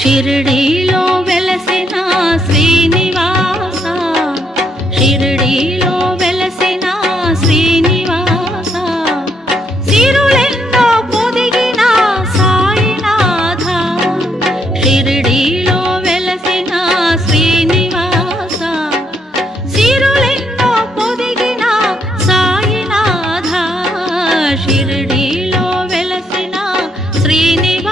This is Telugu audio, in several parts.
షిరిడీలో వెలసిన శ్రీనివాస, షిరిడీలో వెలసిన శ్రీనివాస, సిరులెన్నో పొదిగిన సాయినాథ. షిరిడీలో వెలసిన శ్రీనివాస, సిరులెన్నో పొదిగిన సాయినాథ. షిరిడీలో వెలసిన శ్రీనివాస.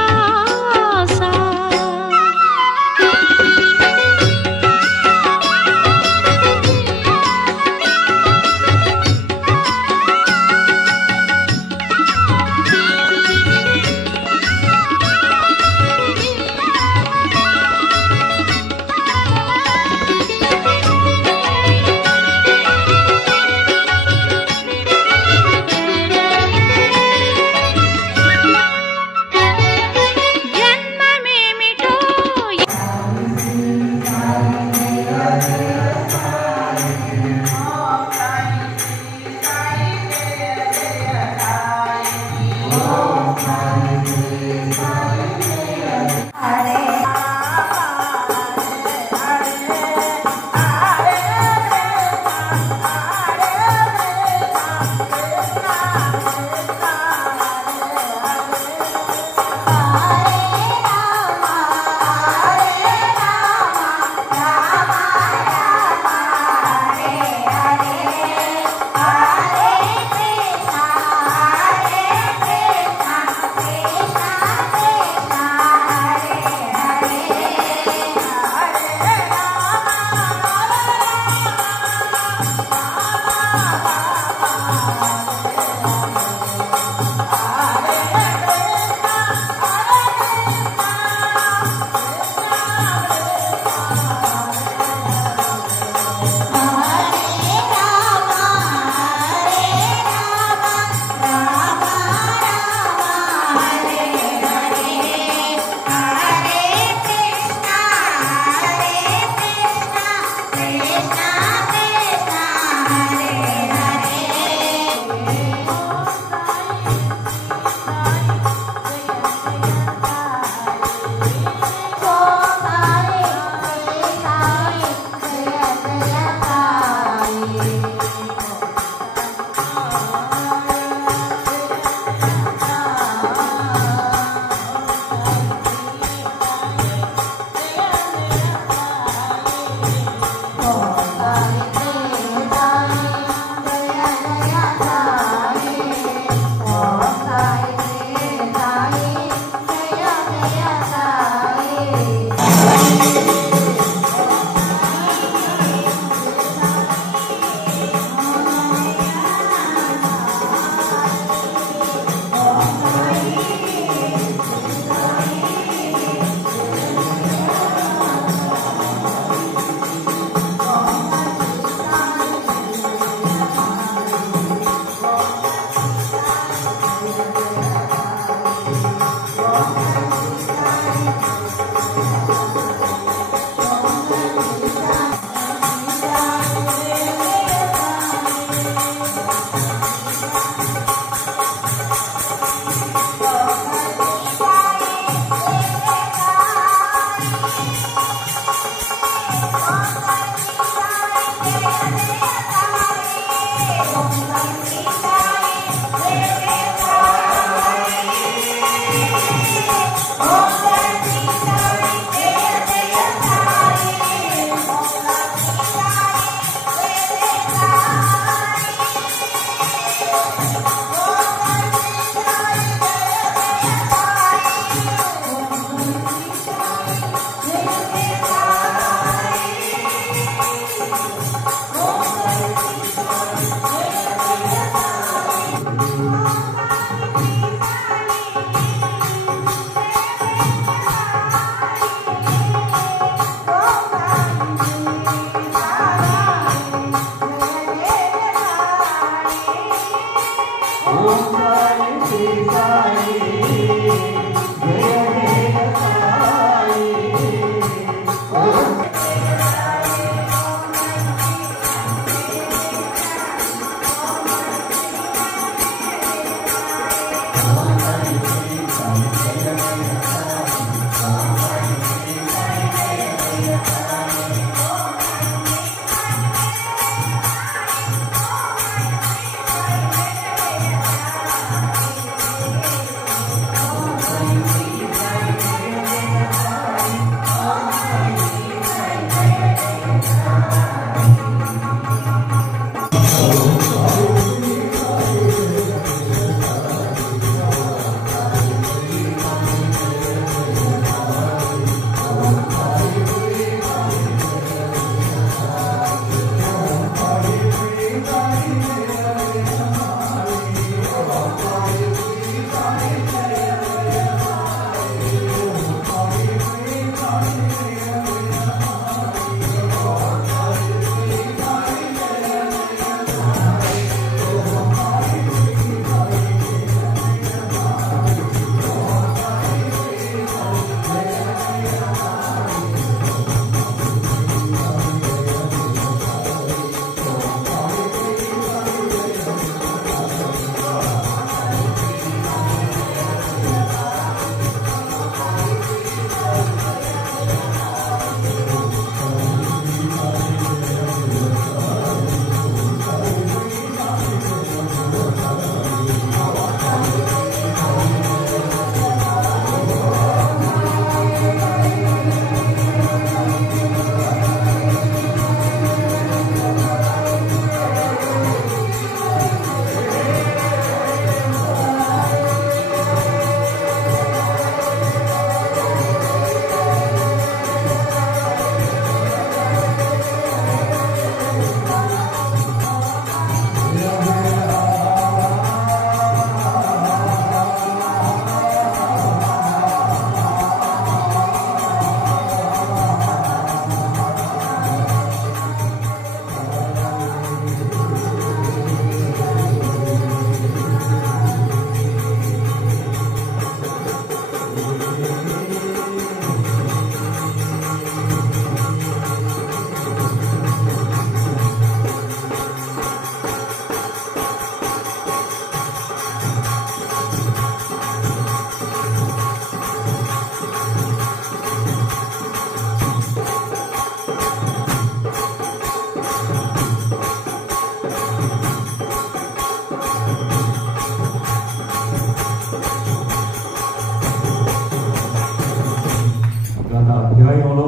గత అధ్యాయంలో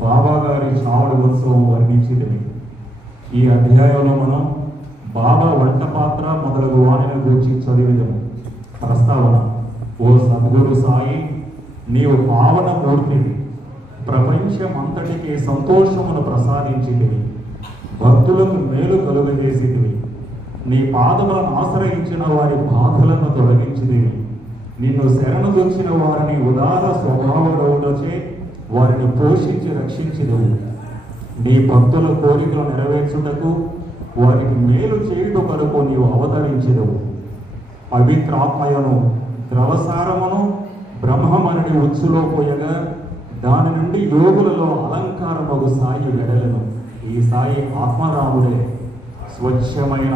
బాబా గారి చావడి ఉత్సవం వర్ణించింది. ఈ అధ్యాయంలో మనం బాబా వంట పాత్ర మొదలగు వాణిని గురించి చదివిదము. ప్రస్తావన: ఓ సద్గురు సాయి, నీవు పావన మూర్తివి, ప్రపంచమంతటికి సంతోషమును ప్రసాదించితివి, భక్తులకు మేలు కలుగజేసితివి, నీ పాదములను ఆశ్రయించిన వారి బాధలను తొలగించితివి, నిన్ను శరణుదొచ్చిన వారిని ఉదార స్వభావడవులచే వారిని పోషించి రక్షించిదవు, నీ భక్తుల కోరికలు నెరవేర్చుటకు వారికి మేలు చేయుట కొరకు నీవు అవతరించిదవు, పవిత్రాత్మయను ద్రవసారమును బ్రహ్మమని ఉచ్చులో పోయగా దాని నుండి యోగులలో అలంకారమగు సాయి వెడలను. ఈ సాయి ఆత్మరాముడే. స్వచ్ఛమైన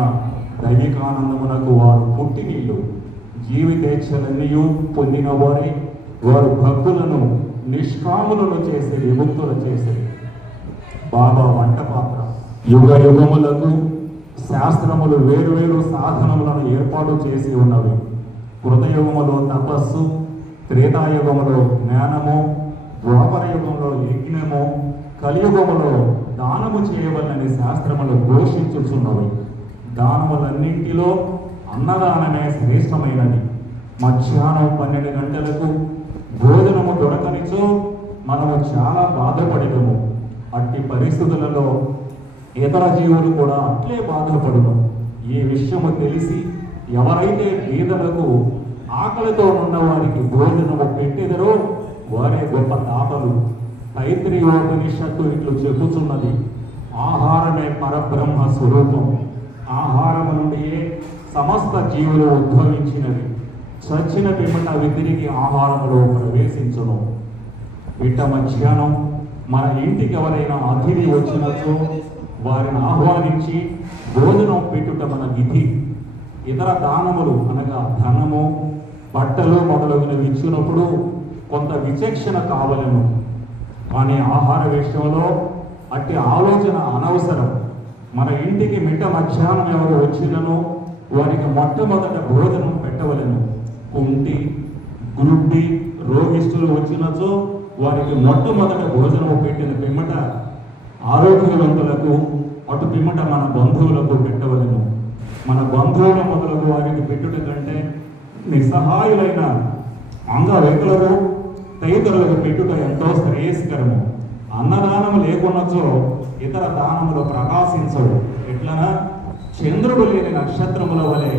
దైవికానందమునకు వారు పుట్టినీళ్ళు, జీవితేచ్ఛలన్నీయూ పొందిన వారి వారు భక్తులను నిష్కాములను చేసి విముక్తులు చేసేది. బాబా వంట పాత్ర. యుగ యుగములకు శాస్త్రములు వేరువేరు సాధనములను ఏర్పాటు చేసి ఉన్నవి. కృతయుగములో తపస్సు, త్రేతాయుగములో జ్ఞానము, ద్వాపర యుగంలో యజ్ఞము, కలియుగములో దానము చేయవలనని శాస్త్రములు ఘోషించుచున్నవి. దానములన్నింటిలో అన్నదానమే శ్రేష్టమైనది. మధ్యాహ్నం 12 గంటలకు భోజనము దొరకనిచో మనము చాలా బాధపడము. అట్టి పరిస్థితులలో ఇతర జీవులు కూడా అట్లే బాధపడును. ఈ విషయము తెలిసి ఎవరైతే బీదలకు ఆకలితో ఉన్న వారికి భోజనము పెట్టెదరో వారే గొప్ప తాతలు. తైత్రీయోపనిషత్తు ఇట్లు చెబుతున్నది: ఆహారమే పరబ్రహ్మ స్వరూపం. ఆహారము నుండియే సమస్త జీవులు ఉద్భవించినవి. చచ్చిన పిమ్మట అవి తిరిగి ఆహారములో ప్రవేశించును. పిట్ట మధ్యాహ్నం మన ఇంటికి ఎవరైనా అతిథి వచ్చినచో వారిని ఆహ్వానించి భోజనం పెట్టుట మన విధి. ఇతర దానములు అనగా ధనము, బట్టలు మొదలగునవి ఇచ్చినప్పుడు కొంత విచక్షణ కావలను. కానీ ఆహార విషయంలో అట్టి ఆలోచన అనవసరం. మన ఇంటికి మిట్ట మధ్యాహ్నం ఎవరు వచ్చినను వారికి మొట్టమొదట భోజనం పెట్టవలను. కుంటి, గురుడ్డి, రోగిష్ఠులు వచ్చినచో వారికి మొట్టమొదట భోజనం పెట్టిన పిమ్మట ఆరోగ్యవంతులకు, అటు పిమ్మట మన బంధువులకు పెట్టవలను. మన బంధువుల మొదలకు వారికి పెట్టుట కంటే నిస్సహాయులైన అంగవైకులకు, తదితరులకు పెట్టుట ఎంతో శ్రేయస్కరము. అన్నదానం లేకున్నచో ఇతర దానములు ప్రకాశించవు. ఎట్లనా చంద్రుడు లేని నక్షత్రముల వలె,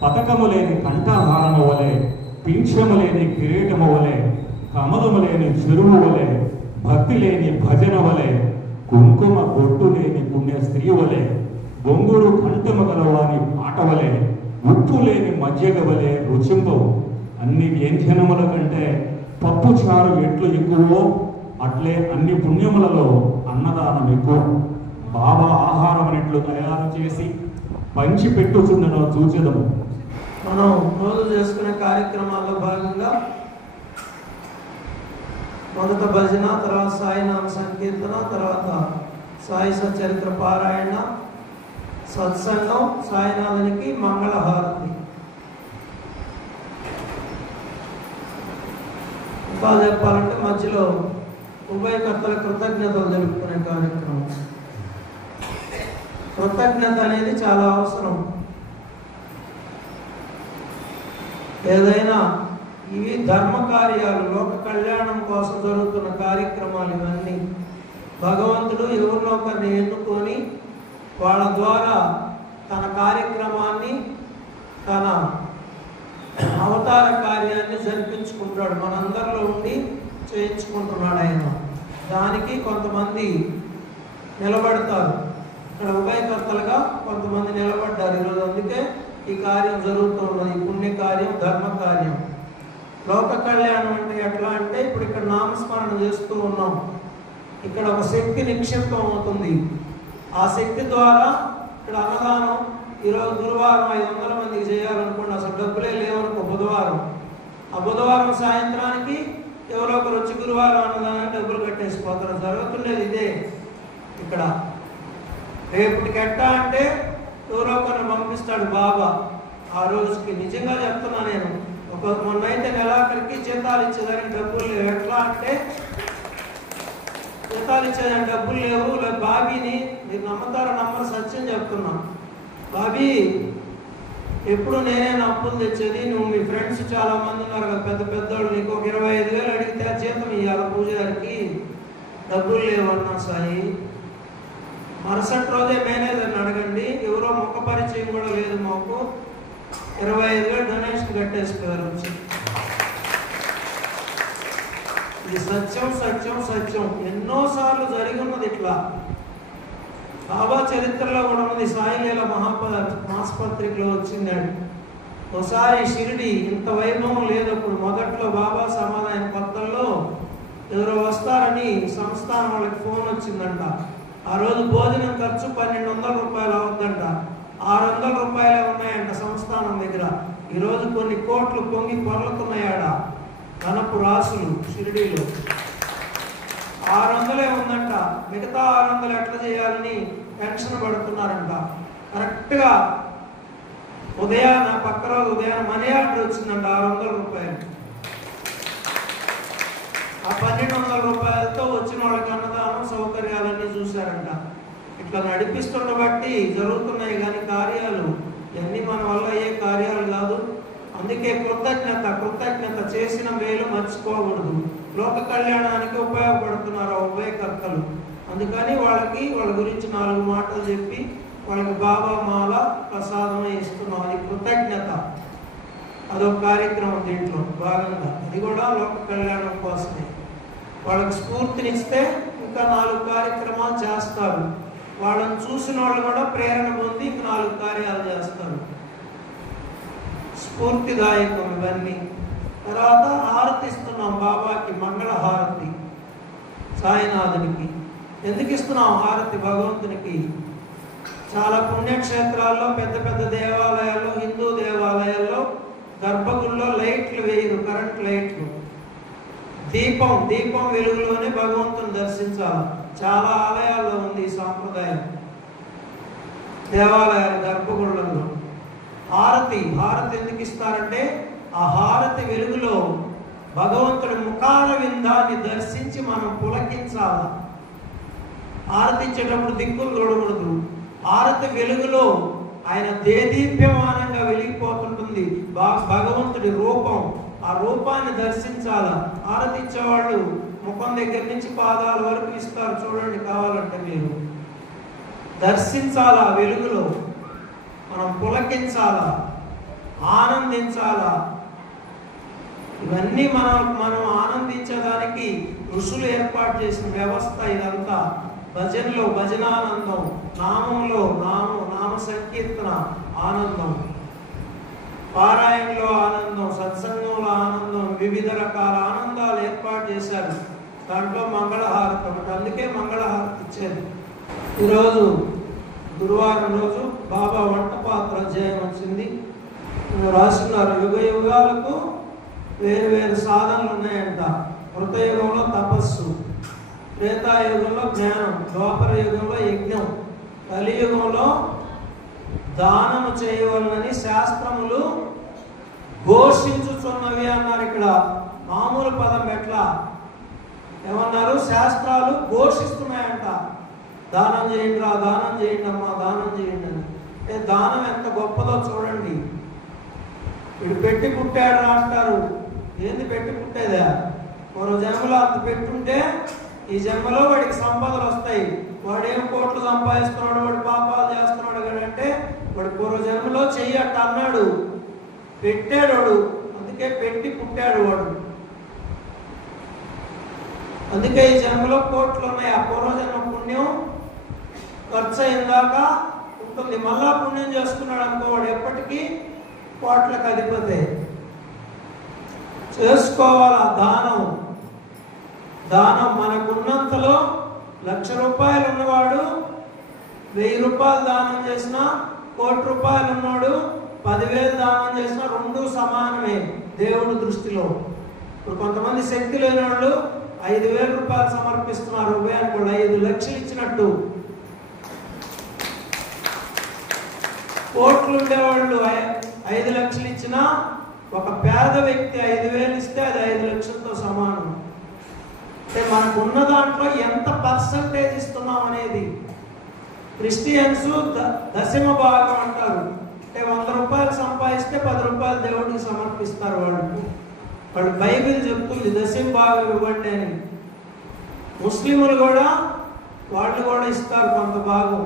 పతకము లేని కంఠహారము వలె, పింఛము లేని కిరీటము వలె, కమలము లేని చెరువు వలె, భక్తి లేని భజన వలె, కుంకుమ బొట్టు లేని పుణ్య స్త్రీ వలె, బొంగురు కంఠము గలవాని పాట వలె, ఉప్పు లేని మజ్జిగ వలె రుచింపవు. అన్ని వ్యంజనముల కంటే పప్పు చారు ఎట్లు ఎక్కువో అట్లే అన్ని పుణ్యములలో అన్నదానం ఎక్కువ. బాబా ఆహారం ఎట్లు తయారు చేసి పంచి పెట్టుచుండనో చూచెదము. మనం రోజు చేసుకునే కార్యక్రమాల్లో భాగంగా మొదట భజన, తర్వాత సాయినామ సంకీర్తన, తర్వాత సాయి సచరిత్ర పారాయణ, సత్సంగం, సాయినాథునికి మంగళహారతి. ఇంకా చెప్పాలంటే మధ్యలో ఉభయకర్తల కృతజ్ఞతలు తెలుపుకునే కార్యక్రమం. కృతజ్ఞత అనేది చాలా అవసరం. ఏదైనా ఇవి ధర్మ కార్యాలు, లోక కళ్యాణం కోసం జరుగుతున్న కార్యక్రమాలు ఇవన్నీ భగవంతుడు ఎవరినో ఒకరిని ఎన్నుకొని వాళ్ళ ద్వారా తన కార్యక్రమాన్ని, తన అవతార కార్యాన్ని జరిపించుకుంటాడు. మనందరిలో ఉండి చేయించుకుంటున్నాడు ఆయన. దానికి కొంతమంది నిలబడతారు. ఇక్కడ ఉభయకర్తలుగా కొంతమంది నిలబడ్డారు ఈరోజు. అందుకే ఈ కార్యం జరుగుతున్నది. ఈ పుణ్య కార్యం, ధర్మ కార్యం. లోక కళ్యాణం అంటే ఎట్లా అంటే ఇప్పుడు ఇక్కడ నామస్మరణ చేస్తూ ఉన్నాం. ఇక్కడ ఒక శక్తి నిక్షిప్తం అవుతుంది. ఆ శక్తి ద్వారా ఇక్కడ అన్నదానం ఈరోజు గురువారం 500 మందికి చేయాలనుకోండి, అసలు డబ్బులే లేవనుకో బుధవారం. ఆ బుధవారం సాయంత్రానికి ఎవరో ఒకరు వచ్చి గురువారం అన్నదానానికి డబ్బులు కట్టేసిపోతారు. జరుగుతుండేది ఇదే ఇక్కడ. రేపటికి ఎట్టా అంటే ఎవరో ఒకరిని పంపిస్తాడు బాబా ఆ రోజుకి. నిజంగా చెప్తున్నా నేను, మొన్నైతే నెలాఖరికి జీతాలు ఇచ్చేదానికి డబ్బులు లేవు. ఎట్లా అంటే జీతాలు ఇచ్చేదాన్ని డబ్బులు లేవు. బాబీని మీరు నమ్మతారో నమ్మరు, సత్యం చెప్తున్నా, బాబీ ఎప్పుడు నేనే నా అప్పులు తెచ్చేది, నువ్వు మీ ఫ్రెండ్స్ చాలా మంది ఉన్నారు కదా పెద్ద పెద్దోళ్ళు, నీకు ఒక 25,000 అడిగితే జీతం ఇవ్వాలి పూజారికి, డబ్బులు లేవన్నా సాయి. మరుసటి రోజే మేనేజర్ని అడగండి, ఎవరో ముఖ పరిచయం కూడా లేదు మాకు, 25,000 డొనేషన్ కట్టేసుకోవాలి వచ్చి. ఇది సత్యం సత్యం సత్యం. ఎన్నోసార్లు జరిగి ఉన్నది ఇట్లా. బాబా చరిత్రలో కూడా ఉన్నది. సాయిలీల మాసపత్రికలో వచ్చిందండి. ఒకసారి షిరిడి ఇంత వైభవం లేదప్పుడు, మొదట్లో బాబా సమాధాన కొత్తల్లో ఎవరో వస్తారని సంస్థానం వాళ్ళకి ఫోన్ వచ్చిందంట. ఆ రోజు భోజనం ఖర్చు 1,200 రూపాయలు అవుతుందంట. 600 రూపాయలే ఉన్నాయంట సంస్థానం దగ్గర. ఈరోజు కొన్ని కోట్లు పొంగి పొరలుతున్నాయాడ ధనపు రాసులు షిరిడీలో. 600 ఉందంట. మిగతా 600 ఎట్లా చేయాలని టెన్షన్ పడుతున్నారంట. కరెక్ట్గా పక్క రోజు ఉదయాన్న మనీ ఆర్డర్ వచ్చిందంట 600 రూపాయలు. ఆ 1,200 రూపాయలతో వచ్చిన వాళ్ళకి అన్నదానం సౌకర్యాలన్నీ చూశారంట. ఇట్లా నడిపిస్తున్న బట్టి జరుగుతున్నాయి కానీ కార్యాలు ఇవన్నీ మన వల్ల అయ్యే కార్యాలు కాదు. అందుకే కృతజ్ఞత చేసిన మేలు మర్చిపోకూడదు. లోక కళ్యాణానికి ఉపయోగపడుతున్నారు ఆ ఉభయకర్తలు. అందుకని వాళ్ళ గురించి 4 మాటలు చెప్పి వాళ్ళకి బాబా మాల ప్రసాదం ఇస్తున్నాం. అది కృతజ్ఞత. అదొక కార్యక్రమం దీంట్లో భాగంగా. అది కూడా లోక కళ్యాణం కోసమే. వాళ్ళకి స్ఫూర్తినిస్తే ఇంకా 4 కార్యక్రమాలు చేస్తారు. వాళ్ళని చూసిన వాళ్ళు కూడా ప్రేరణ పొంది ఇంకా 4 కార్యాలు చేస్తారు. స్ఫూర్తిదాయకం ఇవన్నీ. తర్వాత హారతి ఇస్తున్నాం బాబాకి, మంగళ హారతి సాయినాథునికి. ఎందుకు ఇస్తున్నాం హారతి భగవంతునికి? చాలా పుణ్యక్షేత్రాల్లో పెద్ద పెద్ద దేవాలయాల్లో, హిందూ దేవాలయాల్లో గర్భగుడిలో లైట్లు వేయరు, కరెంట్ లైట్లు. దీపం వెలుగులోనే భగవంతుని దర్శించాలి. చాలా ఆలయాల్లో ఉంది ఈ సాంప్రదాయం. దేవాలయాల గర్భగుళ్ళల్లో హారతి ఎందుకు ఇస్తారంటే ఆ హారతి వెలుగులో భగవంతుడి ముఖాల విందాన్ని దర్శించి మనం పులకించాలి. హారతి ఇచ్చేటప్పుడు దిక్కులు చూడకూడదు. హారతి వెలుగులో ఆయన దేదీప్యమానంగా వెలిగిపోతుంటుంది భగవంతుడి రూపం. ఆ రూపాన్ని దర్శించాల. హారతి ఇచ్చేవాళ్ళు ముఖం దగ్గర నుంచి పాదాల వరకు ఇస్తారు చూడండి, కావాలంటే మీరు దర్శించాలా. వెలుగులో మనం పులకించాలా, ఆనందించాలా. ఇవన్నీ మనం ఆనందించడానికి ఋషులు ఏర్పాటు చేసిన వ్యవస్థ ఇదంతా. భజనలో భజనానందం, నామంలో నామ సంకీర్తన ఆనందం, పారాయణలో ఆనందం, సత్సంగంలో ఆనందం, వివిధ రకాల ఆనందాలు ఏర్పాటు చేశారు. దాంట్లో మంగళహారతి ఒకటి. అందుకే మంగళహారతి ఇచ్చేది. ఈరోజు గురువారం రోజు బాబా వంట పాత్ర అధ్యాయం వచ్చింది. రాస్తున్నారు, యుగ యుగాలకు వేరు సాధనలు ఉన్నాయంట. కృతయుగంలో తపస్సు, త్రేతాయుగంలో జ్ఞానం, ద్వాపర యుగంలో యజ్ఞం, కలియుగంలో దానము చేయవలనని శాస్త్రములు ఘోషించుచున్నవి అన్నారు. ఇక్కడ మామూలు పదం ఎట్లా ఏమన్నారు? శాస్త్రాలు ఘోషిస్తున్నాయంట. దానం చేయండి రా, దానం చేయండి అమ్మా, దానం చేయండి అని. దానం ఎంత గొప్పదో చూడండి. వీడు పెట్టి పుట్టాడు రా అంటారు. ఏంది పెట్టి పుట్టేదా? మరో జన్మలో అంత పెట్టుంటే ఈ జన్మలో వాడికి సంపదలు వస్తాయి. వాడు ఏం కోట్లు సంపాదిస్తున్నాడు, వాడు పాపాలు చేస్తున్నాడు కదంటే వాడు పూర్వ జన్మలో చెయ్యట అన్నాడు, పెట్టాడు వాడు. అందుకే పెట్టి పుట్టాడు వాడు. అందుకే ఈ జన్మలో కోట్లు ఉన్నాయి. ఆ పూర్వజన్మ పుణ్యం ఖర్చు అయిందాక ఉంటుంది. మళ్ళా పుణ్యం చేసుకున్నాడు అనుకో, వాడు ఎప్పటికీ కోట్లకు అధిపతే. చేసుకోవాలా దానం మనకున్నంతలో. 1,00,000 రూపాయలు ఉన్నవాడు 1,000 రూపాయలు దానం చేసినా, 1,00,00,000 రూపాయలు ఉన్నాడు 10,000 దానం చేసినా 2 సమానమే దేవుడి దృష్టిలో. ఇప్పుడు కొంతమంది శక్తి లేని వాళ్ళు 5,000 రూపాయలు సమర్పిస్తున్నారు. ఉభయానికి కూడా 5 లక్షలు ఇచ్చినట్టు. కోట్లు ఉండేవాళ్ళు 5 లక్షలు ఇచ్చినా, ఒక పేద వ్యక్తి 5,000 ఇస్తే అది 5 లక్షలతో సమానం. అంటే మనకు ఉన్న దాంట్లో ఎంత పర్సంటేజ్ ఇస్తున్నాం అనేది. క్రిస్టియన్స్ దశమ భాగం అంటారు. అంటే 100 రూపాయలు సంపాదిస్తే 10 రూపాయలు దేవుడికి సమర్పిస్తారు. వాళ్ళు బైబిల్ చెప్తుంది దశమ భాగం ఇవ్వండి అని. ముస్లింలు కూడా వాళ్ళు కూడా ఇస్తారు కొంత భాగం.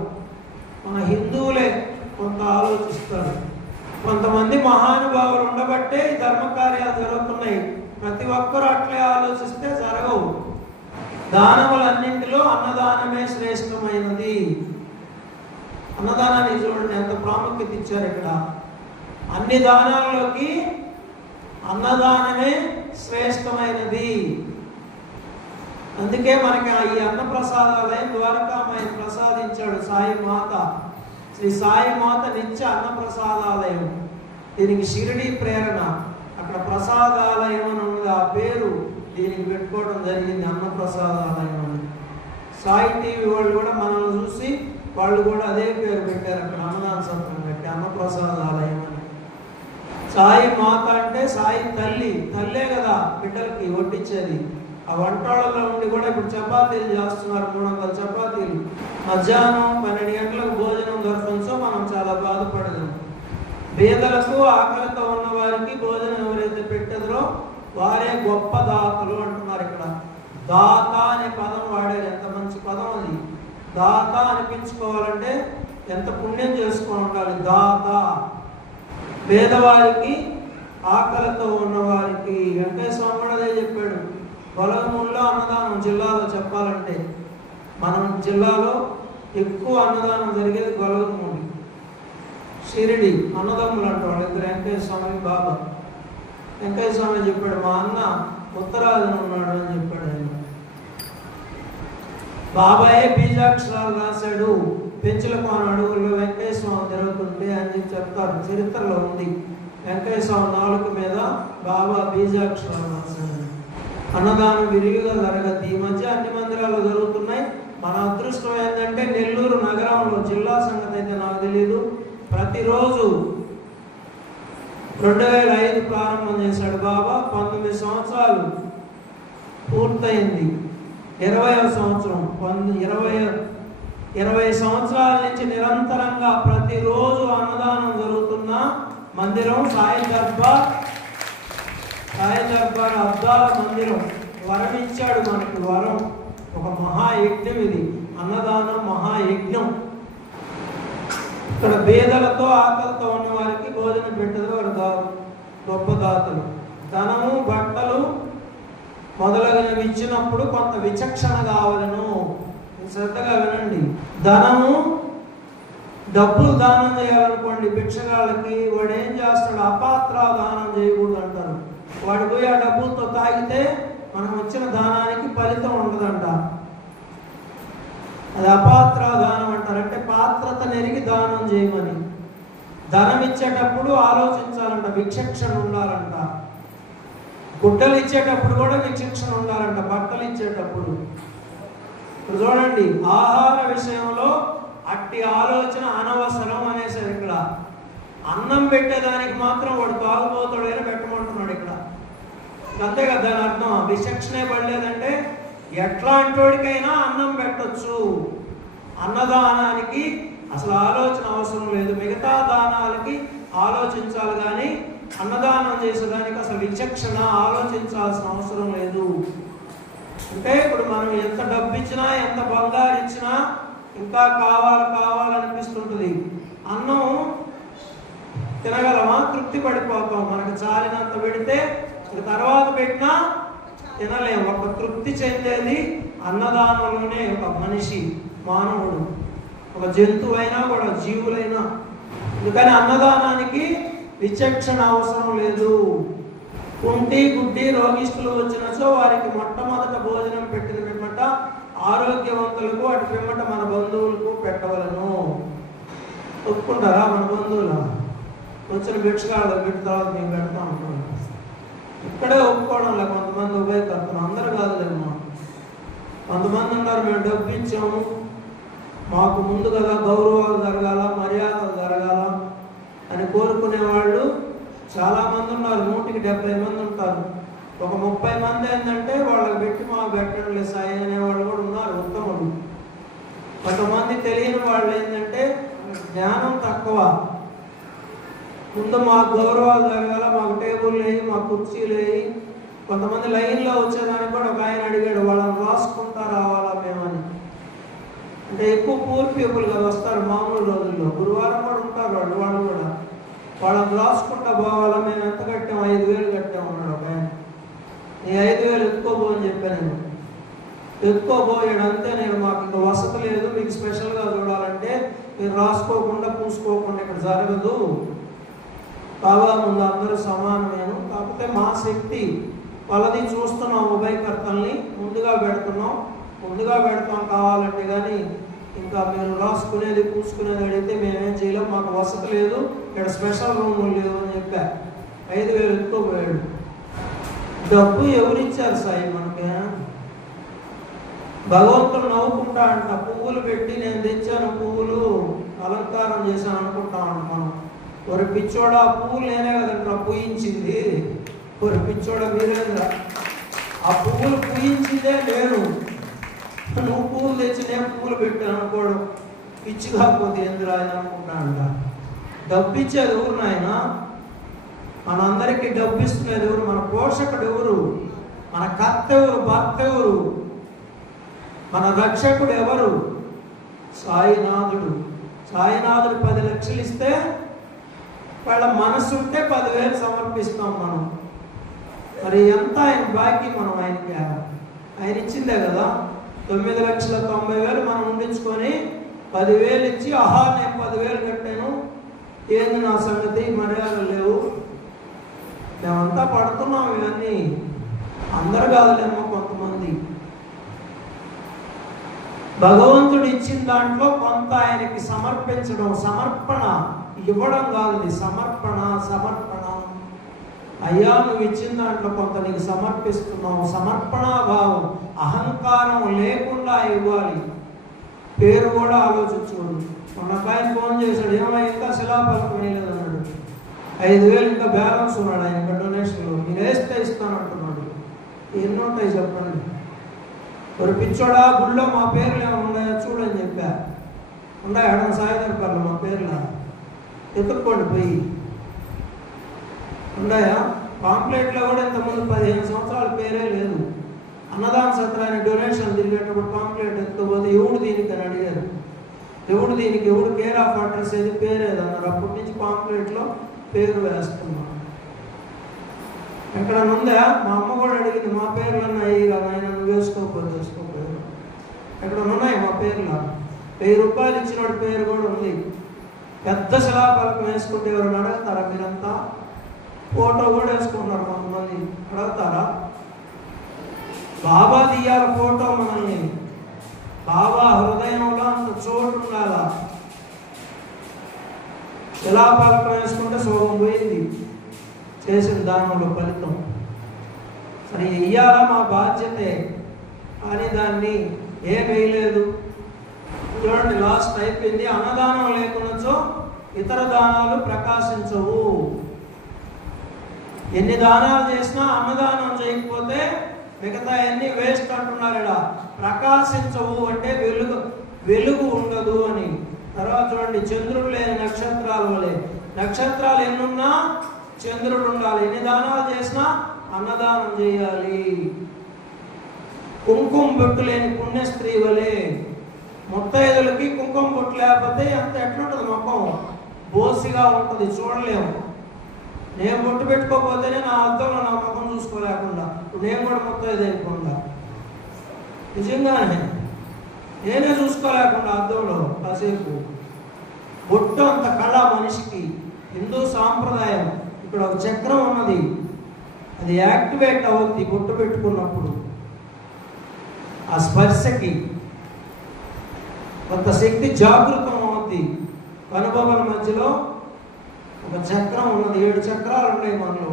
మన హిందువులే కొంత ఆలోచిస్తారు. కొంతమంది మహానుభావులు ఉండబట్టే ఈ ధర్మ కార్యాలు జరుగుతున్నాయి. ప్రతి ఒక్కరూ అట్లే ఆలోచిస్తే జరగవు. దానములన్నింటిలో అన్నదానమే శ్రేష్టమైనది. అన్నదానాన్ని చూడండి ఎంత ప్రాముఖ్యత ఇచ్చారు ఇక్కడ. అన్ని దానాల్లోకి అన్నదానమే శ్రేష్టమైనది. అందుకే మనకి ఈ అన్నప్రసాదాలయం ద్వారకామాయి ప్రసాదించాడు సాయి మాత. శ్రీ సాయి మాత నిత్య అన్నప్రసాదాలయం. దీనికి షిరిడి ప్రేరణ. అక్కడ ప్రసాదాలయం అని ఉన్నది, ఆ పేరు దీనికి పెట్టుకోవడం జరిగింది, అన్నప్రసాదాలయం అని. సాయి టీవీ వాళ్ళు కూడా మనల్ని చూసి వాళ్ళు కూడా అదే పేరు పెట్టారు. అక్కడ అన్నదాన సత్రం పెట్టి అన్నప్రసాదాలయం అని. సాయి మాత అంటే సాయి తల్లి, తల్లే కదా బిడ్డలకి వడ్డించేది. ఆ వంటలలో ఉండి కూడా ఇప్పుడు చపాతీలు చేస్తున్నారు, 300 చపాతీలు. మధ్యాహ్నం 12 గంటలకు భోజనం దొరకంతో మనం చాలా బాధపడదాం. పేదలకు ఆకలితో ఉన్న వారికి భోజనం ఎవరైతే పెట్టేదరో వారే గొప్ప దాతలు అంటున్నారు. ఇక్కడ దాత అనే పదం వాడారు. ఎంత మంచి పదం అది. దాత అనిపించుకోవాలంటే ఎంత పుణ్యం చేసుకొని ఉండాలి. దాత పేదవారికి ఆకలితో ఉన్నవారికి. వెంకటేశ్వర స్వామి అదే చెప్పాడు. పొలమూళ్ళలో అన్నదానం జిల్లాలో చెప్పాలంటే మనం జిల్లాలో ఎక్కువ అన్నదానం జరిగేది గొలగమూడి, షిరిడి. అన్నదమ్ములు అంటారు వాళ్ళిద్దరు, వెంకటేశ్వర స్వామి బాబా. వెంకటేశ్వర స్వామి చెప్పాడు మా అన్న ఉత్తరాదిన ఉన్నాడు అని చెప్పాడు ఆయన. బాబాయే బీజాక్షరాలు రాశాడు పెంచులకోన అడుగుల్లో వెంకటేశ్వర స్వామి జరుగుతుంది అని చెప్తారు, చరిత్రలో ఉంది. వెంకటేశ్వర స్వామి నాలుక మీద బాబా బీజాక్షరాలు రాశాడు. అన్నదానం విరివిగా జరగద్ది. ఈ మధ్య అన్ని మందిరాలు జరుగుతున్నాయి. మన అదృష్టం ఏంటంటే నెల్లూరు నగరంలో, జిల్లా సంగతి అయితే నాకు తెలియదు, ప్రతిరోజు 2005 ప్రారంభం చేశాడు బాబా. 19 సంవత్సరాలు పూర్తయింది. 20వ సంవత్సరం 20 సంవత్సరాల నుంచి నిరంతరంగా ప్రతిరోజు అన్నదానం జరుగుతున్న మందిరం సాయి దర్బార్. సాయి దర్బార్ అద్దాల మందిరం. వరం ఇచ్చాడు మనకి, వరం. ఒక మహాయజ్ఞం ఇది, అన్నదానం మహాయజ్ఞం. ఇక్కడ పేదలతో ఆకలితో ఉన్న వారికి భోజనం పెట్టదు వారు గొప్ప దాతలు. ధనము బట్టలు మొదలగునవి ఇచ్చినప్పుడు కొంత విచక్షణ కావాలను. శ్రద్ధగా వినండి. ధనము డబ్బులు దానం చేయాలనుకోండి భిక్షగాళ్ళకి, వాడు ఏం చేస్తాడు, అపాత్ర దానం చేయకూడదు అంటారు. వాడు పోయి ఆ డబ్బులతో తాగితే మనం వచ్చిన దానానికి ఫలితం ఉండదంట. అది అపాత్ర దానం అంటారు. అంటే పాత్రత నెరిగి దానం చేయమని. ధనం ఇచ్చేటప్పుడు ఆలోచించాలంట, విచక్షణ ఉండాలంట. గుడ్డలు ఇచ్చేటప్పుడు కూడా విచక్షణ ఉండాలంట, బట్టలు ఇచ్చేటప్పుడు. ఇప్పుడు చూడండి, ఆహార విషయంలో అట్టి ఆలోచన అనవసరం అనేసారు ఇక్కడ. అన్నం పెట్టేదానికి మాత్రం వాడు తాగుబోతాడైనా పెట్టమంటున్నాడు ఇక్కడ. అంతే కదా దాని అర్థం. విచక్షణే పడలేదంటే ఎట్లాంటి వాడికైనా అన్నం పెట్టొచ్చు. అన్నదానానికి అసలు ఆలోచన అవసరం లేదు. మిగతా దానాలకి ఆలోచించాలి కానీ అన్నదానం చేసేదానికి అసలు విచక్షణ ఆలోచించాల్సిన అవసరం లేదు. అంటే ఇప్పుడు మనం ఎంత డబ్బు ఇచ్చినా ఎంత బంగారు ఇచ్చినా ఇంకా కావాలనిపిస్తుంటుంది. అన్నం తినగలమా? తృప్తి పడిపోతాం. మనకు చాలినంత పెడితే తర్వాత పెట్టినా తినలేము. ఒక తృప్తి చెందేది అన్నదానంలోనే. ఒక మనిషి, మానవుడు, ఒక జంతువు అయినా కూడా, జీవులైనా. అందుకని అన్నదానానికి విచక్షణ అవసరం లేదు. కుంటి గుడ్డి రోగిష్ఠులు వచ్చినచో వారికి మొట్టమొదట భోజనం పెట్టిన పిమ్మట ఆరోగ్యవంతులకు అటు పిమ్మట మన బంధువులకు పెట్టవలను. ఒప్పుకుంటారా? మన బంధువుల వచ్చిన భిక్షగాళ్ళు పెట్టిన తర్వాత మేము పెడతా ఉంటాం. ఇక్కడే ఒప్పుకోవడం లే. కొంతమంది ఉభయకర్తలు, అందరు కాదులేమ్మా. కొంతమంది ఉన్నారు, మేము డబ్బు ఇచ్చాము, మాకు ముందు కదా గౌరవాలు జరగాల, మర్యాదలు జరగాల అని కోరుకునే వాళ్ళు చాలామంది ఉన్నారు. 170 మంది ఉంటారు. ఒక 30 మంది ఏంటంటే వాళ్ళకి పెట్టి మా పెట్టండి సాయి అనే వాళ్ళు కూడా ఉన్నారు ఉత్తములు. కొంతమంది తెలియని వాళ్ళు ఏంటంటే జ్ఞానం తక్కువ. ముందు మాకు గౌరవాలు జరగాల, మాకు టేబుల్ వేయి, మాకు కుర్చీలు వేయి. కొంతమంది లైన్లో వచ్చేదానికి కూడా ఒక ఆయన అడిగాడు, వాళ్ళని రాసుకుంటా రావాలా మేమని. అంటే ఎక్కువ పూర్ పీపుల్ కదా వస్తారు మామూలు రోజుల్లో, గురువారం కూడా ఉంటారు వాళ్ళు కూడా. వాళ్ళని రాసుకుంటా పోవాలా, మేము ఎంత కట్టాం, 5,000 కట్టాం అన్నాడు ఒక ఆయన. నీ 5,000 ఎత్తుకోబో అని చెప్పాను నేను. ఎత్తుకోబోయాడు అంతే. నేను మాకు ఇంకా వసతి లేదు, మీకు స్పెషల్గా చూడాలంటే మీరు రాసుకోకుండా పూసుకోకుండా ఇక్కడ జరగదు. బాబా ముందు అందరూ సమానమేను, కాకపోతే మా శక్తి వాళ్ళది చూస్తున్నాం. ఉభయకర్తల్ని ముందుగా పెడతాం కావాలంటే, కానీ ఇంకా మీరు రాసుకునేది పూసుకునేది అడిగితే మేమేం చేయలేం, మాకు వసతి లేదు, ఇక్కడ స్పెషల్ రూములు లేవు అని చెప్పా. 5,000 ఎత్తుకోపోయాడు. డబ్బు ఎవరిచ్చారు సాయి మనకి? భగవంతుడు నవ్వుకుంటా అంట. పువ్వులు పెట్టి నేను తెచ్చాను, పువ్వులు అలంకారం చేశాను అనుకుంటాం మనం. ఒక పిచ్చోడ పువ్వులు నేనే కదంటే పూయించింది. ఒక పిచ్చోడ మీరేంద్ర, ఆ పువ్వులు పూయించిందే నేను. నువ్వు పువ్వులు తెచ్చి నేను పువ్వులు పెట్టాను అనుకోవడం పిచ్చి కాకపోతే ఎందుకు ఆయన అనుకుంటా అంట. డబ్బు ఇచ్చేది ఎవరు నాయన? మనందరికీ డబ్బు ఇస్తున్నది ఎవరు? మన పోషకుడు ఎవరు? మన కర్త ఎవరు? భర్త ఎవరు? మన రక్షకుడు ఎవరు? సాయినాథుడు. సాయినాథుడు 10 లక్షలు ఇస్తే వాళ్ళ మనసు ఉంటే 10,000 సమర్పిస్తాం మనం. మరి ఎంత ఆయన బాకీ మనం ఆయనకి? ఆయన ఇచ్చిందే కదా. 9,90,000 మనం ఉండించుకొని 10,000 ఇచ్చి, ఆహా నేను 10,000 కట్టాను, ఏంది నా సంగతి, మర్యాదలు లేవు. మేమంతా పడుతున్నాం ఇవన్నీ. అందరు కాదులేమో కొంతమంది. భగవంతుడు ఇచ్చిన దాంట్లో కొంత ఆయనకి సమర్పించడం, సమర్పణ, ఇవ్వడం కాదు, సమర్పణ. అయ్యా నువ్వు ఇచ్చిన దాంట్లో కొంత నీకు సమర్పిస్తున్నావు. సమర్పణాభావం, అహంకారం లేకుండా ఇవ్వాలి. పేరు కూడా ఆలోచించుకోడు. మొన్న ఆయన ఫోన్ చేశాడు, ఏమై ఇంకా శిలాఫలకం వేయలేదు అన్నాడు. 5,000 ఇంకా బ్యాలెన్స్ ఉన్నాడు ఆయన డొనేషన్లో. మీరు వేస్తే ఇస్తానంటున్నాడు. ఎన్ని ఉంటాయి చెప్పండి? ఒక పిచ్చోడా, గుళ్ళో మా పేర్లు ఏమైనా ఉన్నాయో చూడని చెప్పా. ఉన్నాయి ఎడం సాయిదర్పల్లి మా పేర్ల, ఎత్తుక్కోండి పోయి. ఉన్నాయా? పాంప్లెట్లో కూడా ఇంతకుముందు 15 సంవత్సరాల పేరే లేదు. అన్నదాన సత్రానికి డొనేషన్ తిరిగేటప్పుడు పాంప్లెట్ ఎత్తుకోపోతే ఎవడు దీనికి అని అడిగారు. ఎవడు దీనికి, ఎవడు కేర్ ఆఫ్ అడ్రస్ ఏది, పేరేదన్నారు. అప్పటి నుంచి పాంప్లెట్లో పేరు వేస్తున్నాం. ఎక్కడ ఉందా? మా అమ్మ కూడా అడిగింది, మా పేర్లు ఉన్నాయి ఆయన నువ్వు వేసుకోకపోతే. ఎక్కడ ఉన్నాయి మా పేర్లు? 1000 రూపాయలు ఇచ్చినోడి పేరు కూడా ఉంది. పెద్ద శిలాఫలకం వేసుకుంటే ఎవరైనా అడుగుతారా? మీరంతా ఫోటో కూడా వేసుకుంటున్నారు కొంతమంది, అడుగుతారా? బాబా తీయాల ఫోటో మనల్ని. బాబా హృదయంలో అంత చోటు ఉండాలా. శిలాఫలకం వేసుకుంటే సోగం పోయింది చేసిన దానంలో ఫలితం. సరే ఇయ్యాల మా బాధ్యతే, కానీ దాన్ని ఏం వేయలేదు. చూడండి లాస్ట్ అయిపోయింది. అన్నదానం లేకున్నచో ఇతర దానాలు ప్రకాశించవు. ఎన్ని దానాలు చేసినా అన్నదానం చేయకపోతే మిగతా ఎన్ని వేస్ట్ అంటున్నారు. ఇలా ప్రకాశించవు అంటే వెలుగు ఉండదు అని. తర్వాత చూడండి, చంద్రుడు లేని నక్షత్రాల వలె. నక్షత్రాలు ఎన్నున్నా చంద్రుడు ఉండాలి. ఎన్ని దానాలు చేసినా అన్నదానం చేయాలి. కుంకుమ బొట్టు లేని పుణ్యస్త్రీ వలె. ముత్తైదులకి కుంకుమ బొట్టు లేకపోతే అంత ఎట్లుంటుంది, ముఖం బోసిగా ఉంటుంది, చూడలేము. నేను బొట్టు పెట్టుకోకపోతేనే నా అద్దంలో నా ముఖం చూసుకోలేకుండా, నేను కూడా ముత్తైదు అయిపోకుండా, నిజంగానే నేనే చూసుకోలేకుండా అద్దంలో కాసేపు. బొట్టు అంత కళ మనిషికి. హిందూ సాంప్రదాయం. ఇక్కడ ఒక చక్రం ఉన్నది, అది యాక్టివేట్ అవుద్ది బొట్టు పెట్టుకున్నప్పుడు. ఆ స్పర్శకి కొంత శక్తి జాగృతం అవుద్ది. అనుభవాల మధ్యలో ఒక చక్రం ఉన్నది. 7 చక్రాలు ఉన్నాయి మనలో.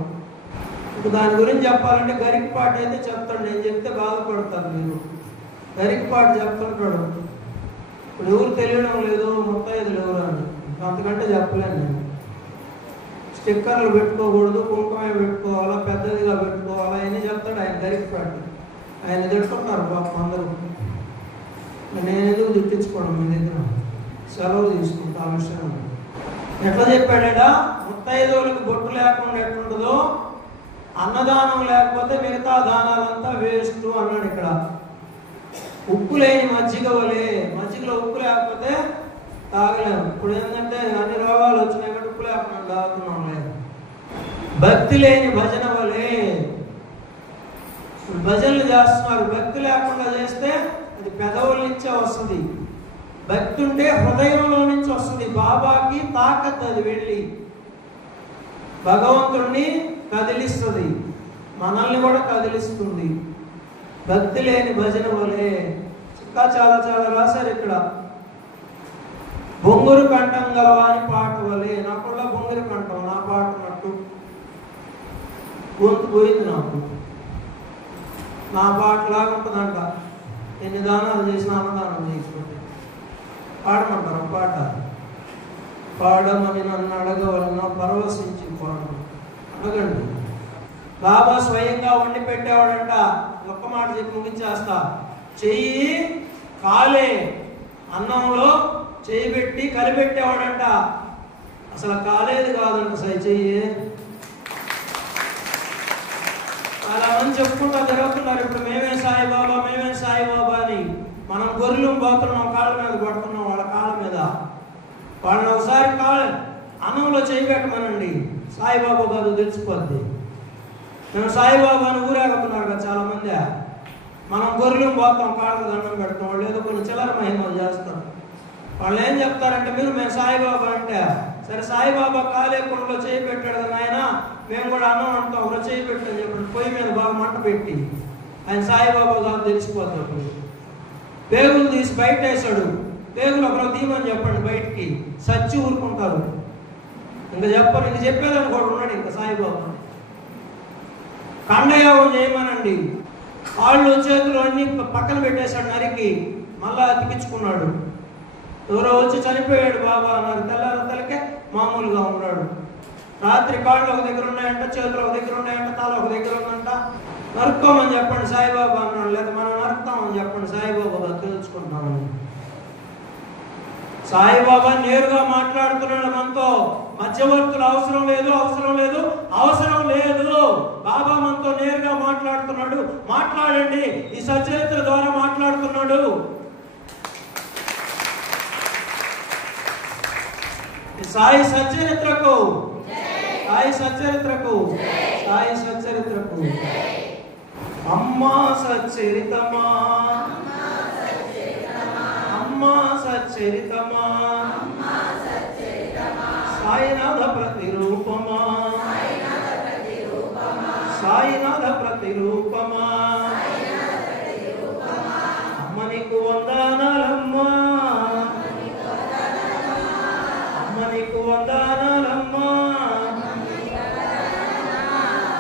ఇప్పుడు దాని గురించి చెప్పాలంటే గరికపాటి అయితే చెప్తాడు. నేను చెప్తే బాధపడతాను మీరు. గరికపాటి చెప్తుంటాడు. ఇప్పుడు ఎవరు తెలియడం లేదు ముత్తైదులు ఎవరు అని. అంతకంటే చెప్పలేను నేను. స్టిక్కర్లు పెట్టుకోకూడదు, కుంకుమే పెట్టుకోవాలా, పెద్దదిగా పెట్టుకోవాలా అని చెప్తాడు ఆయన గరికపాటి. ఆయన తిట్టుకుంటారు పాపం అందరూ. నేను ఎందుకు తిట్టించుకోవడం మీ దగ్గర, సెలవు తీసుకుంటా ఆ విషయం. ఎట్లా చెప్పాడా, ముత్తైదువులకు బొట్టు లేకుండా ఎట్లుంటుందో అన్నదానం లేకపోతే మిగతా దానాలంతా వేస్ట్ అన్నాడు ఇక్కడ. ఉప్పు లేని మజ్జిగ వలే, మజ్జిగలో ఉప్పు లేకపోతే తాగలేము. ఇప్పుడు ఏంటంటే అన్ని రోగాలు వచ్చినాయి కాబట్టి ఉప్పు లేకుండా తాగుతున్నాం లేదు. భక్తి లేని భజన వలే, భజనలు చేస్తున్నారు, భక్తి లేకుండా చేస్తే అది పెదవుల నుంచే వస్తుంది. భక్తి ఉంటే హృదయంలో నుంచి వస్తుంది. బాబాకి తాకత్ అది వెళ్ళి భగవంతుడిని కదిలిస్తుంది, మనల్ని కూడా కదిలిస్తుంది. భక్తి లేని భజన వలే. ఇంకా చాలా చాలా రాశారు ఇక్కడ. బొంగురు కంఠం గలవాని పాట వలే. నాకుள்ள బొంగురు కంఠం, నా పాట నట్టు గొంతు పోయింది నాకు. నా పాటలాగా ఉంటుందంట. ఎన్ని దానాలు చేసినా అన్నదానం చేయకపోతే. పాడమంటారు పాట. పాడమని నన్ను అడగవలన పరవశించి పాడు. అడగండి. బాబా స్వయంగా వండి పెట్టేవాడంట. ఒక్క మాట చెప్పి ముగించేస్తా. చెయ్యి కాలే అన్నంలో చెయ్యి పెట్టి కలిపెట్టేవాడంట. అసలు కాలేదు కాదంట చెయ్యి. చాలా మంది చెప్పుకుంటా జరుగుతున్నారు ఇప్పుడు, మేమే సాయిబాబా, మేమే సాయిబాబా అని. మనం గొర్రెలు పోతున్నాం, కాళ్ళ మీద పడుతున్నాం వాళ్ళ కాళ్ళ మీద. వాళ్ళని ఒకసారి అన్నంలో చేయి పెట్టమనండి, సాయిబాబా కాదు తెలిసిపోద్ది. మేము సాయిబాబాని ఊరేగుతున్నారు కదా చాలా మంది. మనం గొర్రెలు పోతాం, కాళ్ళకు దండం పెడతాం, వాళ్ళు ఏదో కొన్ని చిల్లర మహిమలు చేస్తారు. వాళ్ళు ఏం చెప్తారంటే, మేము సాయిబాబా అంటే, సరే సాయిబాబా కాలే కుండలో చేయి పెట్టాడు కదా ఆయన, మేము కూడా అన్నం అంటాం, ఒకరు చేయి పెట్టని చెప్పండి. పొయ్యి మీద బాగా మంట పెట్టి ఆయన సాయిబాబా కాదు తెలిసిపోతాడు. అప్పుడు పేగులు తీసి బయట వేసాడు, పేగులు ఒకరు తీయమని చెప్పండి బయటికి, సచ్చి ఊరుకుంటారు. ఇంకా చెప్పరు, ఇంక చెప్పేదని కూడా ఉన్నాడు ఇంకా సాయిబాబా. కండయోగం చేయమనండి, కాళ్ళు చేతులు అన్ని పక్కన పెట్టేశాడు నరికి, మళ్ళా అతికించుకున్నాడు. ఎవరో వచ్చి చనిపోయాడు బాబా అన్నారు, తెల్లారికే మామూలుగా ఉన్నాడు. రాత్రి కాళ్ళు ఒక దగ్గర ఉన్నాయంట, చేతులు ఒక దగ్గర ఉన్నాయంట, తల ఒక దగ్గర ఉందంట. నరుక్కోమని చెప్పండి సాయిబాబా అన్నాడు. లేదా మనం నరుకుతామని చెప్పండి సాయిబాబా తెలుసుకుంటామని. సాయిబాబా నేరుగా మాట్లాడుతున్నాడు మనతో. మధ్యవర్తులు అవసరం లేదు, అవసరం లేదు, అవసరం లేదు. బాబా మనతో నేరుగా మాట్లాడుతున్నాడు. మాట్లాడండి, ఈ సచరిత్ర ద్వారా మాట్లాడుతున్నాడు. సాయి సచరిత్రకు, సాయి సచరిత్రకు, సాయి సచరిత్రకు. అమ్మా సచరితమా, అమ్మా సచరితమా, సాయినాథ ప్రతిరూపమా, సాయినాథ ప్రతిరూపమా. అమ్మ నీకు వందనాలమ్మా, అమ్మ నీకు వందనాలమ్మా,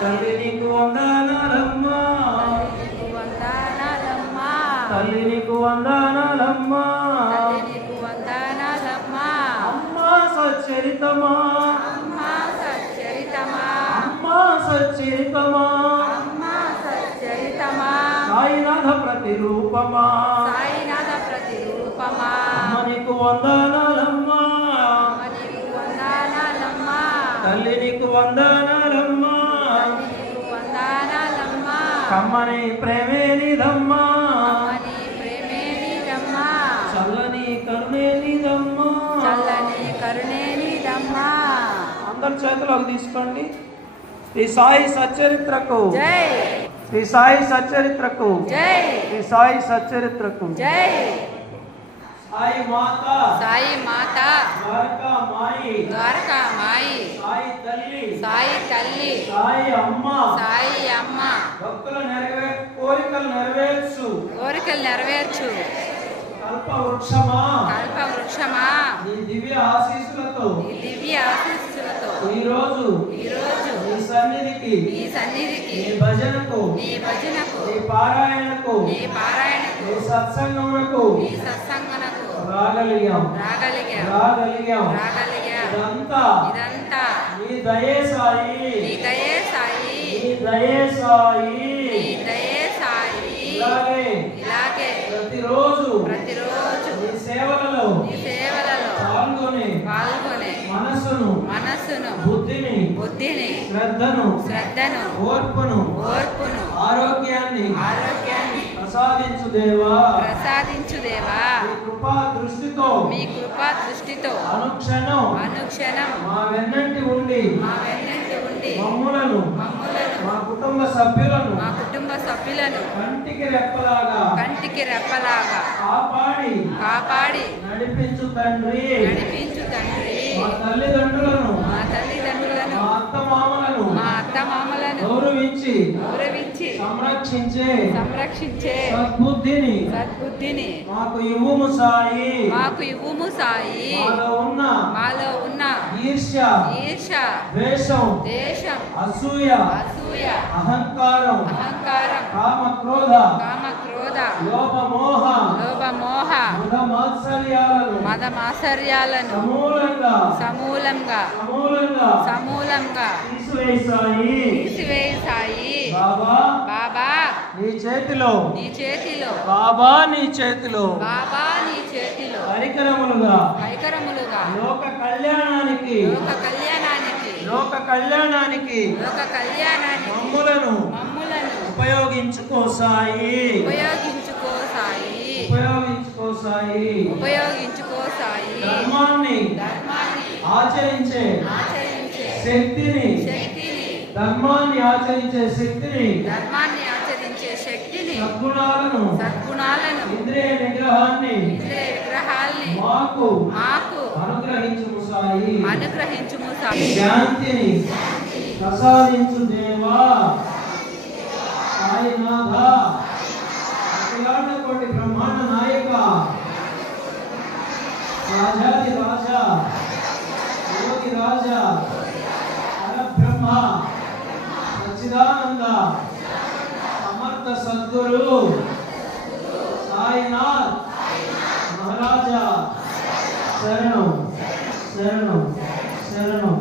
తల్లి నీకు వందనాలమ్మా, తల్లి నీకు వందనాలమ్మా. అమ్మా సచరితమా, అమ్మా సచరితమా, సాయినాథ ప్రతిరూపమా, అమ్మ నీకు వందనాలమ్మా, తల్లి నీకు వందనాలమ్మా. కమ్మని ప్రేమే నిదమ్మా, చల్లని కరుణే నిదమ్మా. అందరి చేతులకు తీసుకోండి. శ్రీ సాయి సచరిత్రకు, శ్రీ సాయి సచరిత్రకు, శ్రీ సాయి సచరిత్రకు. సాయి మాత, సాయి మాత, ద్వారకా మాయి, ద్వారకా మాయి, సాయి తల్లి, సాయి తల్లి, సాయి అమ్మ, సాయి అమ్మ, భక్తుల కోరికలు నెరవేర్చు, కోరికలు నెరవేర్చు, కల్ప వృక్షమా, కల్ప వృక్షమా, నీ దివ్య ఆశీస్సులతో, ఈ దివ్య ఆశీస్సులతో ఈ రోజు నీ సన్నిధికి, నీ సన్నిధికి, నీ భజనకు, నీ భజనకు, నీ పారాయణకు, నీ పారాయణకు, నీ సత్సంగమునకు నీ సత్సంగనకు రాగలిగాం, రాగలిగాం, రాగలిగాం. రాగలిగాం. ఇదంతా ఇదంతా నీ దయే సాయి, నీ దయే సాయి, నీ దయే సాయి. నీ దయే సాయి. ఇలాగే ఇలాగే ప్రతిరోజు ప్రతిరోజు నీ సేవలలో నీ సేవలలో పాల్గొనే మనస్సును మనస్సును బుద్ధిని శ్రద్ధను ఓర్పును ఆరోగ్యాన్ని ప్రసాదించు దేవా. మీ కృపా దృష్టితో అనుక్షణం మా వెన్నంటి ఉండి మమ్ములను మా కుటుంబ సభ్యులను కంటికి రెప్పలాగా కాపాడి నడిపించు తండ్రి. మా తల్లిదండ్రులను మా అత్తమామలను గౌరవించి సంరక్షించే సద్బుద్ధిని మాకు ఇవ్వుము సాయి. మాలో ఉన్న ఈర్ష్య ద్వేషం అసూయ అహంకారం కామక్రోధ లోభమోహ మదమాత్సర్యాలను సమూలంగా తీసివేయి సాయి. బాబా నీ చేతిలో బాబా నీ చేతిలో పరికరములుగా లోక కళ్యాణానికి మమ్ములను ఉపయోగించుకో సాయి. ధర్మాన్ని ఆచరించే శక్తిని సద్గుణాలను ఇంద్రియ నిగ్రహాన్ని మాకు అనుగ్రహించుము సాయి. శాంతిని ప్రసాదించు దేవా. సాయినాథ అఖిలాండ కోటి బ్రహ్మాండ నాయక రాజాది రాజా యోగి రాజా పరబ్రహ్మ సచ్చిదానంద సమర్థ సద్గురు సాయినాథ్ మహారాజా శరణం శరణం శరణం.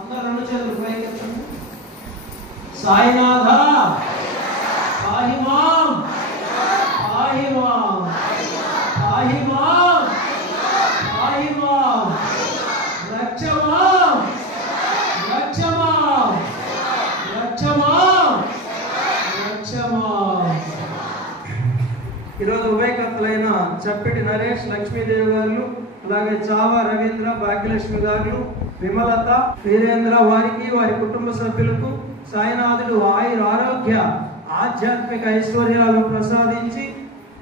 అందరూ రెండు చేతులు పైకెత్తండి. సాయినాథ పాహి మాం పాహి మాం పాహి మాం పాహి మాం రక్ష మాం రక్ష మాం రక్ష మాం రక్ష మాం. ఈరోజు ఉభయకర్తలైన చప్పిటి నరేష్ లక్ష్మీదేవి గారు, అలాగే చావా రవీంద్ర భాగ్యలక్ష్మి గారు, విమలత వీరేంద్ర వారికి వారి కుటుంబ సభ్యులకు సాయినాథుడు ఆరోగ్య ఆధ్యాత్మిక ఐశ్వర్యాలు ప్రసాదించి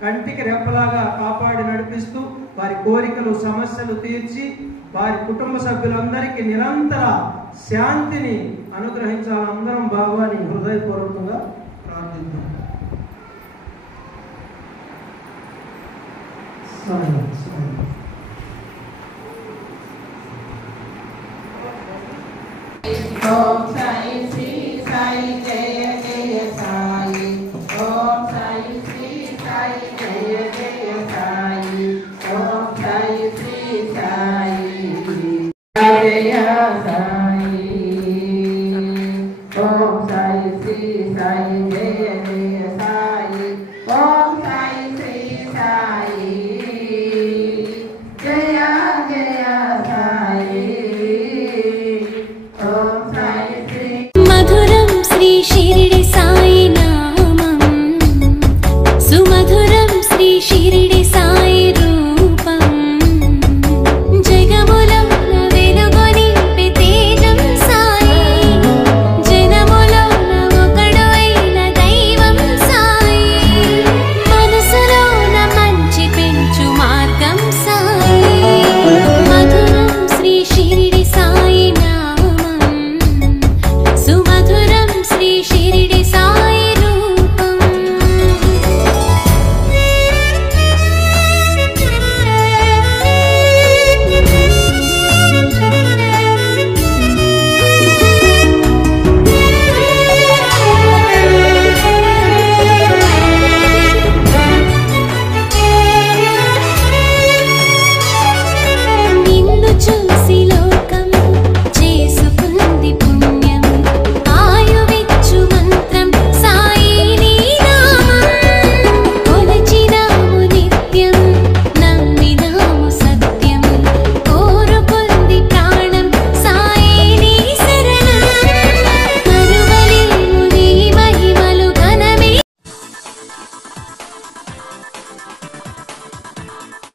కంటికి రెప్పలాగా కాపాడి నడిపిస్తూ వారి కోరికలు సమస్యలు తీర్చి వారి కుటుంబ సభ్యులందరికీ నిరంతర శాంతిని అనుగ్రహించాలని అందరం బాబాని హృదయపూర్వకంగా ప్రార్థిద్దాం. ఓం సాయి శ్రీ సాయి జయ జయ సాయి. ఓం సాయి శ్రీ సాయి జయ జయ సాయి. ఓం సాయి శ్రీ సాయి జయ సాయి. ఓం సాయి శ్రీ సాయి జయ జయ సాయి. ఓం సాయి శ్రీ సాయి జయ జయ సాయి. మధురం శ్రీ షిరిడి సాయి నామం సుమధురం శ్రీ షిరిడి